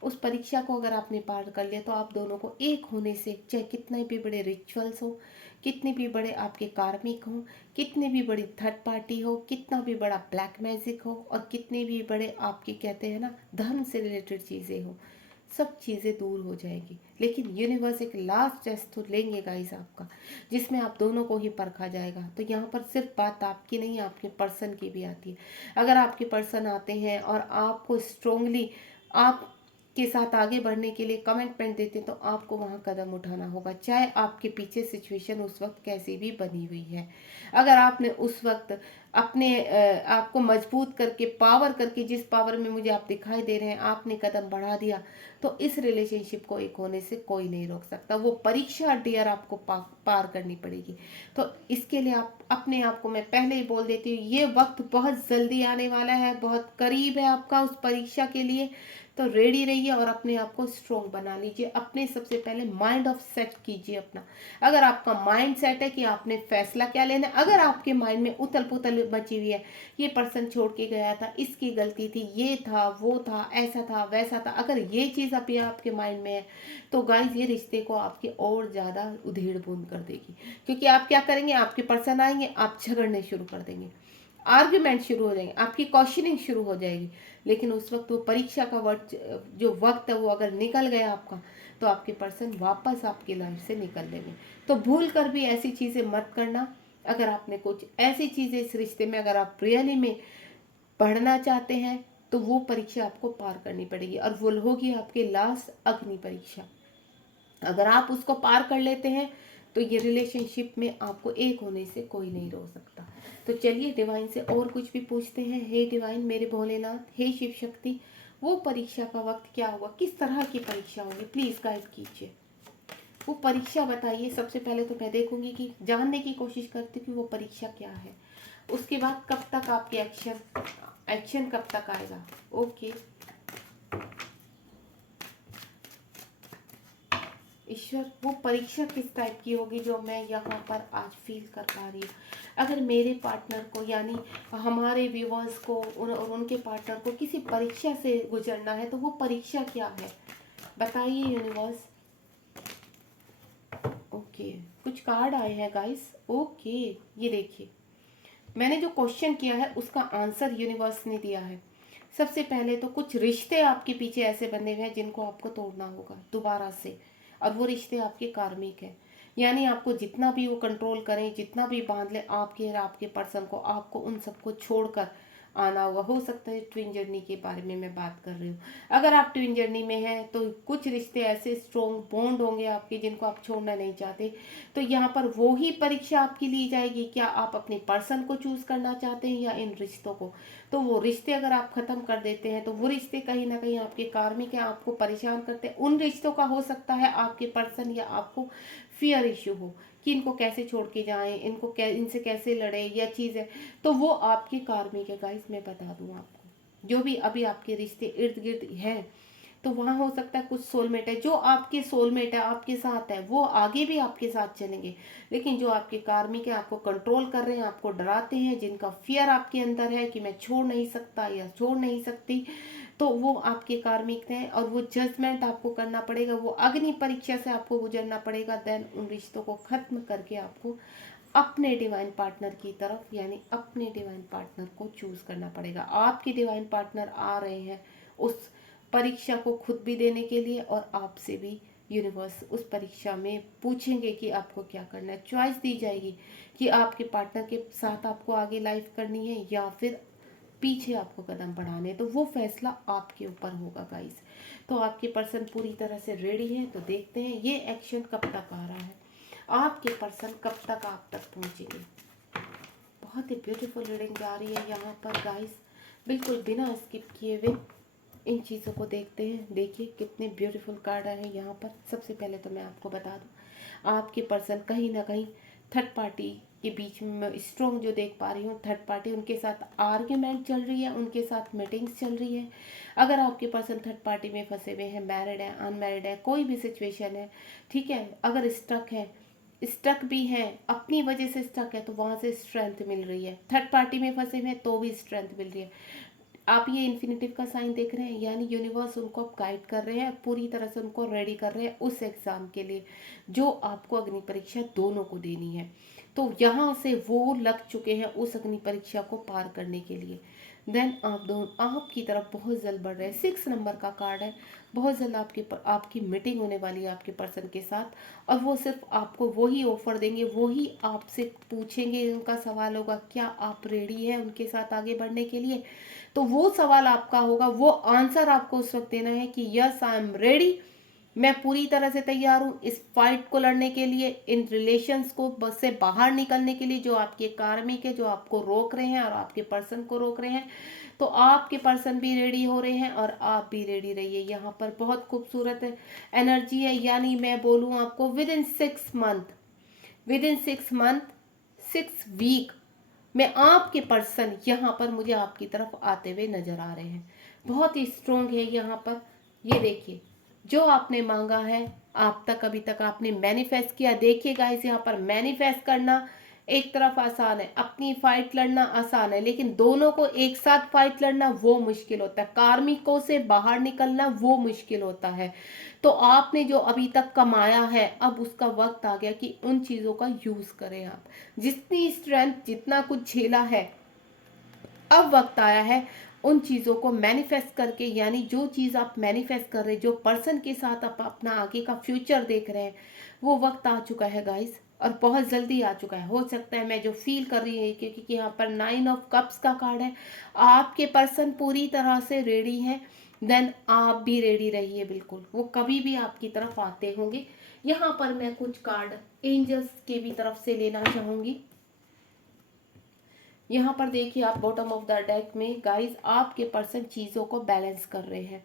उस परीक्षा को अगर आपने पार कर लिया, तो आप दोनों को एक होने से, चाहे कितने भी बड़े रिचुअल्स हो, कितने भी बड़े आपके कार्मिक हो, कितने भी बड़ी थर्ड पार्टी हो, कितना भी बड़ा ब्लैक मैजिक हो, और कितने भी बड़े आपके कहते हैं ना धर्म से रिलेटेड चीज़ें हो, सब चीज़ें दूर हो जाएगी। लेकिन यूनिवर्स एक लास्ट टेस्ट तो लेंगे गाइस आपका, जिसमें आप दोनों को ही परखा जाएगा। तो यहाँ पर सिर्फ बात आपकी नहीं, आपके पर्सन की भी आती है। अगर आपके पर्सन आते हैं और आपको स्ट्रोंगली आप के साथ आगे बढ़ने के लिए कमिटमेंट देते हैं, तो आपको वहाँ कदम उठाना होगा, चाहे आपके पीछे सिचुएशन उस वक्त कैसी भी बनी हुई है। अगर आपने उस वक्त अपने आपको मजबूत करके, पावर करके, जिस पावर में मुझे आप दिखाई दे रहे हैं, आपने कदम बढ़ा दिया, तो इस रिलेशनशिप को एक होने से कोई नहीं रोक सकता। वो परीक्षा डियर आपको पार करनी पड़ेगी। तो इसके लिए आप अपने आप को, मैं पहले ही बोल देती हूँ, ये वक्त बहुत जल्दी आने वाला है, बहुत करीब है आपका उस परीक्षा के लिए। तो रेडी रहिए और अपने आप को स्ट्रोंग बना लीजिए। अपने सबसे पहले माइंड ऑफ सेट कीजिए अपना। अगर आपका माइंड सेट है कि आपने फैसला क्या लेना है, अगर आपके माइंड में उथल पुथल मची हुई है, ये पर्सन छोड़ के गया था, इसकी गलती थी, ये था, वो था, ऐसा था, वैसा था, अगर ये चीज़ अभी आपके माइंड में है तो गाइस ये रिश्ते को आपके और ज़्यादा उधेड़ बुन कर देगी। क्योंकि आप क्या करेंगे, आपके पर्सन आएंगे, आप झगड़ने शुरू कर देंगे, आर्ग्यूमेंट शुरू हो जाएंगे, आपकी क्वेश्चनिंग शुरू हो जाएगी। लेकिन उस वक्त वो परीक्षा का जो वक्त है वो अगर निकल गया आपका, तो आपके पर्सन वापस आपकी लाइफ से निकल लेंगे। तो भूल कर भी ऐसी चीज़ें मत करना। अगर आपने कुछ ऐसी चीज़ें इस रिश्ते में, अगर आप रियली में पढ़ना चाहते हैं, तो वो परीक्षा आपको पार करनी पड़ेगी और वो होगी आपके लास्ट अग्नि परीक्षा। अगर आप उसको पार कर लेते हैं तो ये रिलेशनशिप में आपको एक होने से कोई नहीं रोक सकता। तो चलिए डिवाइन से और कुछ भी पूछते हैं। हे डिवाइन, मेरे भोलेनाथ, हे शिव शक्ति, वो परीक्षा का वक्त क्या होगा, किस तरह की परीक्षा होगी, प्लीज गाइड कीजिए। वो परीक्षा बताइए। सबसे पहले तो मैं देखूंगी कि जानने की कोशिश करती हूँ कि वो परीक्षा क्या है। उसके बाद कब तक आपके एक्शन कब तक आएगा। ओके ईश्वर, वो परीक्षा किस टाइप की होगी जो मैं यहाँ पर आज फील कर पा रही हूँ। अगर मेरे पार्टनर को, यानी हमारे व्यूवर्स को और उनके पार्टनर को किसी परीक्षा से गुजरना है, तो वो परीक्षा क्या है बताइए यूनिवर्स। ओके, कुछ कार्ड आए हैं गाइस। ओके, ये देखिए, मैंने जो क्वेश्चन किया है उसका आंसर यूनिवर्स ने दिया है। सबसे पहले तो कुछ रिश्ते आपके पीछे ऐसे बने हुए हैं जिनको आपको तोड़ना होगा दोबारा से, और वो रिश्ते आपके कार्मिक हैं। यानी आपको जितना भी वो कंट्रोल करें, जितना भी बांध ले आपके और आपके पर्सन को, आपको उन सबको छोड़कर आना होगा। हो सकता है ट्विन जर्नी के बारे में मैं बात कर रही हूँ। अगर आप ट्विन जर्नी में हैं तो कुछ रिश्ते ऐसे स्ट्रॉन्ग बॉन्ड होंगे आपके जिनको आप छोड़ना नहीं चाहते। तो यहाँ पर वो ही परीक्षा आपकी ली जाएगी, क्या आप अपने पर्सन को चूज करना चाहते हैं या इन रिश्तों को। तो वो रिश्ते अगर आप खत्म कर देते हैं तो वो रिश्ते कहीं ना कहीं आपके कार्मिक हैं, आपको परेशान करते हैं। उन रिश्तों का हो सकता है आपके पर्सन या आपको फियर इश्यू हो कि इनको कैसे छोड़ के जाएं, इनसे कैसे लड़े या चीज़ है। तो वो आपके कार्मिक है गाइस, मैं बता दूं आपको। जो भी अभी आपके रिश्ते इर्द गिर्द हैं, तो वहाँ हो सकता है कुछ सोलमेट है, जो आपके सोलमेट है, आपके साथ है, वो आगे भी आपके साथ चलेंगे। लेकिन जो आपके कार्मिक है, आपको कंट्रोल कर रहे हैं, आपको डराते हैं, जिनका फियर आपके अंदर है कि मैं छोड़ नहीं सकता या छोड़ नहीं सकती, तो वो आपके कार्मिक हैं और वो जजमेंट आपको करना पड़ेगा, वो अग्नि परीक्षा से आपको गुजरना पड़ेगा। देन उन रिश्तों को खत्म करके आपको अपने डिवाइन पार्टनर की तरफ, यानी अपने डिवाइन पार्टनर को चूज करना पड़ेगा। आपके डिवाइन पार्टनर आ रहे हैं उस परीक्षा को खुद भी देने के लिए, और आपसे भी यूनिवर्स उस परीक्षा में पूछेंगे कि आपको क्या करना है। चॉइस दी जाएगी कि आपके पार्टनर के साथ आपको आगे लाइफ करनी है या फिर पीछे आपको कदम बढ़ाने। तो वो फैसला आपके ऊपर होगा गाइस। तो आपके पर्सन पूरी तरह से रेडी है, तो देखते हैं ये एक्शन कब तक आ रहा है, आपके पर्सन कब तक आप तक पहुंचेंगे। बहुत ही ब्यूटीफुल रीडिंग जा रही है यहाँ पर गाइस, बिल्कुल बिना स्किप किए हुए इन चीज़ों को देखते हैं। देखिए कितने ब्यूटीफुल कार्ड आए हैं यहाँ पर। सबसे पहले तो मैं आपको बता दूँ, आपके पर्सन कहीं ना कहीं थर्ड पार्टी के बीच में स्ट्रॉन्ग जो देख पा रही हूँ, थर्ड पार्टी उनके साथ आर्ग्यूमेंट चल रही है, उनके साथ मीटिंग्स चल रही है। अगर आपके पर्सन थर्ड पार्टी में फंसे हुए हैं, मैरिड है, अनमैरिड है, कोई भी सिचुएशन है, ठीक है, अगर स्टक भी हैं, अपनी वजह से स्टक है, तो वहाँ से स्ट्रेंथ मिल रही है। थर्ड पार्टी में फंसे हुए हैं तो भी स्ट्रेंथ मिल रही है। आप ये इन्फिनिटिव का साइन देख रहे हैं, यानी यूनिवर्स उनको अब गाइड कर रहे हैं, पूरी तरह से उनको रेडी कर रहे हैं उस एग्ज़ाम के लिए जो आपको अग्नि परीक्षा दोनों को देनी है। तो यहाँ से वो लग चुके हैं उस अग्नि परीक्षा को पार करने के लिए। देन आप दोनों आपकी तरफ बहुत जल्द बढ़ रहे हैं। 6 नंबर का कार्ड है, बहुत जल्द आपकी मीटिंग होने वाली है आपके पर्सन के साथ, और वो सिर्फ आपको वही ऑफर देंगे, वही आपसे पूछेंगे। उनका सवाल होगा क्या आप रेडी हैं उनके साथ आगे बढ़ने के लिए। तो वो सवाल आपका होगा, वो आंसर आपको उस वक्त देना है कि यस आई एम रेडी, मैं पूरी तरह से तैयार हूँ इस फाइट को लड़ने के लिए, इन रिलेशंस को बस से बाहर निकलने के लिए जो आपके कार्मिक है, जो आपको रोक रहे हैं और आपके पर्सन को रोक रहे हैं। तो आपके पर्सन भी रेडी हो रहे हैं और आप भी रेडी रहिए। यहाँ पर बहुत खूबसूरत एनर्जी है, यानी मैं बोलूँ आपको विद इन 6 मंथ 6 वीक में आपके पर्सन यहाँ पर मुझे आपकी तरफ आते हुए नजर आ रहे हैं। बहुत ही स्ट्रोंग है यहाँ पर। ये देखिए, जो आपने मांगा है आप तक अभी तक आपने मैनिफेस्ट किया। देखिए गाइस, यहाँ पर मैनिफेस्ट करना एक तरफ आसान है, अपनी फाइट लड़ना आसान है, लेकिन दोनों को एक साथ फाइट लड़ना वो मुश्किल होता है। कार्मिकों से बाहर निकलना वो मुश्किल होता है। तो आपने जो अभी तक कमाया है, अब उसका वक्त आ गया कि उन चीजों का यूज करें। आप जितनी स्ट्रेंथ, जितना कुछ झेला है, अब वक्त आया है उन चीज़ों को मैनिफेस्ट करके, यानी जो चीज़ आप मैनिफेस्ट कर रहे हैं, जो पर्सन के साथ आप अपना आगे का फ्यूचर देख रहे हैं, वो वक्त आ चुका है गाइस, और बहुत जल्दी आ चुका है। हो सकता है मैं जो फील कर रही हूँ, क्योंकि यहाँ पर 9 ऑफ कप्स का कार्ड है, आपके पर्सन पूरी तरह से रेडी है। देन आप भी रेडी रहिए, बिल्कुल वो कभी भी आपकी तरफ आते होंगे। यहाँ पर मैं कुछ कार्ड एंजल्स के भी तरफ से लेना चाहूंगी। यहाँ पर देखिए आप बॉटम ऑफ द डेक में गाइस, आपके पर्सन चीज़ों को बैलेंस कर रहे हैं।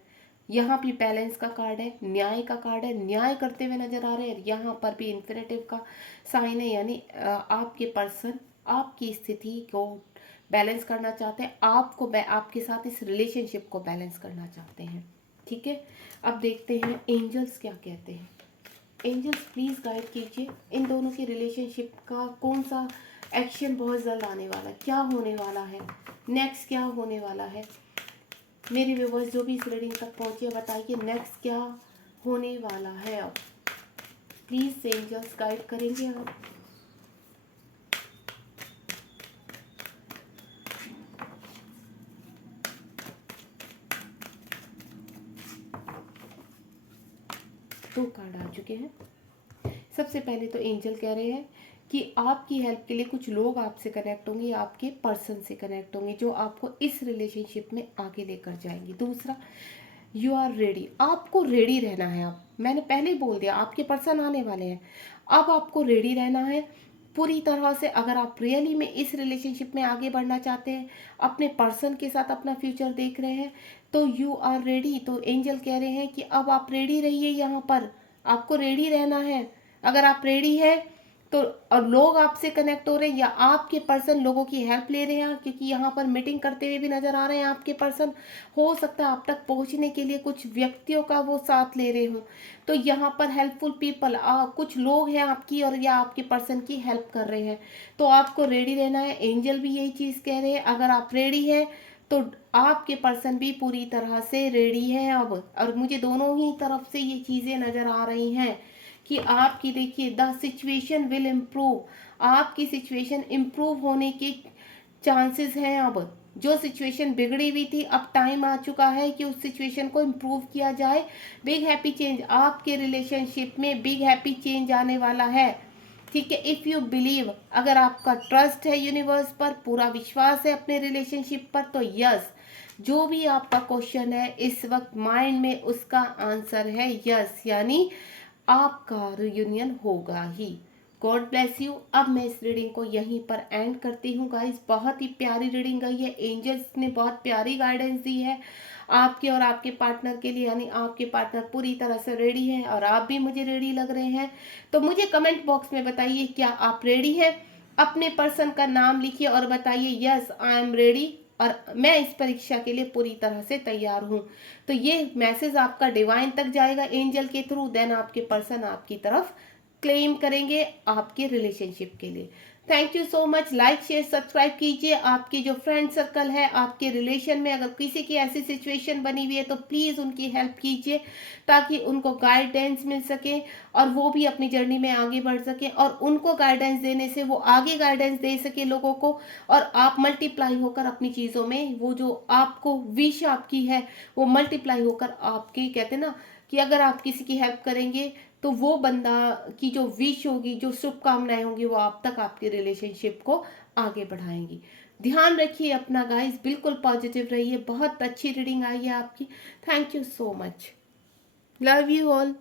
यहाँ भी बैलेंस का कार्ड है, न्याय का कार्ड है, न्याय करते हुए नजर आ रहे हैं। यहाँ पर भी इन्फिनेटिव का साइन है, यानी आपके पर्सन आपकी स्थिति को बैलेंस करना चाहते हैं, आपके साथ इस रिलेशनशिप को बैलेंस करना चाहते हैं। ठीक है, अब देखते हैं एंजल्स क्या कहते हैं। एंजल्स प्लीज गाइड कीजिए, इन दोनों की रिलेशनशिप का कौन सा एक्शन बहुत जल्द आने वाला है, क्या होने वाला है नेक्स्ट, क्या होने वाला है। मेरे व्यूअर्स जो भी इस रीडिंग तक पहुंचे, बताइए नेक्स्ट क्या होने वाला है। अब प्लीज एंजल्स गाइड करेंगे आप। दो कार्ड आ चुके हैं। सबसे पहले तो एंजल कह रहे हैं कि आपकी हेल्प के लिए कुछ लोग आपसे कनेक्ट होंगे, आपके पर्सन से कनेक्ट होंगे, जो आपको इस रिलेशनशिप में आगे लेकर जाएंगे। दूसरा, यू आर रेडी, आपको रेडी रहना है। आप, मैंने पहले ही बोल दिया, आपके पर्सन आने वाले हैं, अब आपको रेडी रहना है पूरी तरह से। अगर आप रियली में इस रिलेशनशिप में आगे बढ़ना चाहते हैं, अपने पर्सन के साथ अपना फ्यूचर देख रहे हैं, तो यू आर रेडी। तो एंजल कह रहे हैं कि अब आप रेडी रहिए, यहाँ पर आपको रेडी रहना है। अगर आप रेडी है तो, और लोग आपसे कनेक्ट हो रहे हैं या आपके पर्सन लोगों की हेल्प ले रहे हैं, क्योंकि यहाँ पर मीटिंग करते हुए भी नजर आ रहे हैं आपके पर्सन। हो सकता है आप तक पहुँचने के लिए कुछ व्यक्तियों का वो साथ ले रहे हो। तो यहाँ पर हेल्पफुल पीपल, कुछ लोग हैं आपकी और या आपके पर्सन की हेल्प कर रहे हैं। तो आपको रेडी रहना है, एंजल भी यही चीज़ कह रहे हैं। अगर आप रेडी है तो आपके पर्सन भी पूरी तरह से रेडी है अब। और मुझे दोनों ही तरफ से ये चीज़ें नज़र आ रही हैं कि आपकी, देखिए, द सिचुएशन विल इम्प्रूव, आपकी सिचुएशन इम्प्रूव होने के चांसेस हैं। अब जो सिचुएशन बिगड़ी हुई थी, अब टाइम आ चुका है कि उस सिचुएशन को इम्प्रूव किया जाए। बिग हैप्पी चेंज, आपके रिलेशनशिप में बिग हैप्पी चेंज आने वाला है। ठीक है, इफ़ यू बिलीव, अगर आपका ट्रस्ट है यूनिवर्स पर, पूरा विश्वास है अपने रिलेशनशिप पर, तो यस, जो भी आपका क्वेश्चन है इस वक्त माइंड में, उसका आंसर है यस, यानी आपका रियूनियन होगा ही। God bless you. अब मैं इस रीडिंग को यहीं पर एंड करती हूँ गाइस। बहुत ही प्यारी रीडिंग गई है, एंजल्स ने बहुत प्यारी गाइडेंस दी है आपके और आपके पार्टनर के लिए, यानी आपके पार्टनर पूरी तरह से रेडी है और आप भी मुझे रेडी लग रहे हैं। तो मुझे कमेंट बॉक्स में बताइए, क्या आप रेडी हैं? अपने पर्सन का नाम लिखिए और बताइए यस आई एम रेडी, और मैं इस परीक्षा के लिए पूरी तरह से तैयार हूँ। तो ये मैसेज आपका डिवाइन तक जाएगा एंजल के थ्रू, देन आपके पर्सन आपकी तरफ क्लेम करेंगे आपके रिलेशनशिप के लिए। Thank you so much. Like share subscribe कीजिए। आपकी जो फ्रेंड सर्कल है, आपके रिलेशन में अगर किसी की ऐसी सिचुएशन बनी हुई है तो प्लीज़ उनकी हेल्प कीजिए, ताकि उनको गाइडेंस मिल सके और वो भी अपनी जर्नी में आगे बढ़ सके, और उनको गाइडेंस देने से वो आगे गाइडेंस दे सके लोगों को, और आप मल्टीप्लाई होकर अपनी चीज़ों में, वो जो आपको विश आपकी है वो मल्टीप्लाई होकर आपके, कहते ना कि अगर आप किसी की हेल्प करेंगे तो वो बंदा की जो विश होगी, जो शुभकामनाएं होंगी, वो आप तक आपके रिलेशनशिप को आगे बढ़ाएंगी। ध्यान रखिए अपना गाइस, बिल्कुल पॉजिटिव रहिए। बहुत अच्छी रीडिंग आई है आपकी। Thank you so much. Love you all.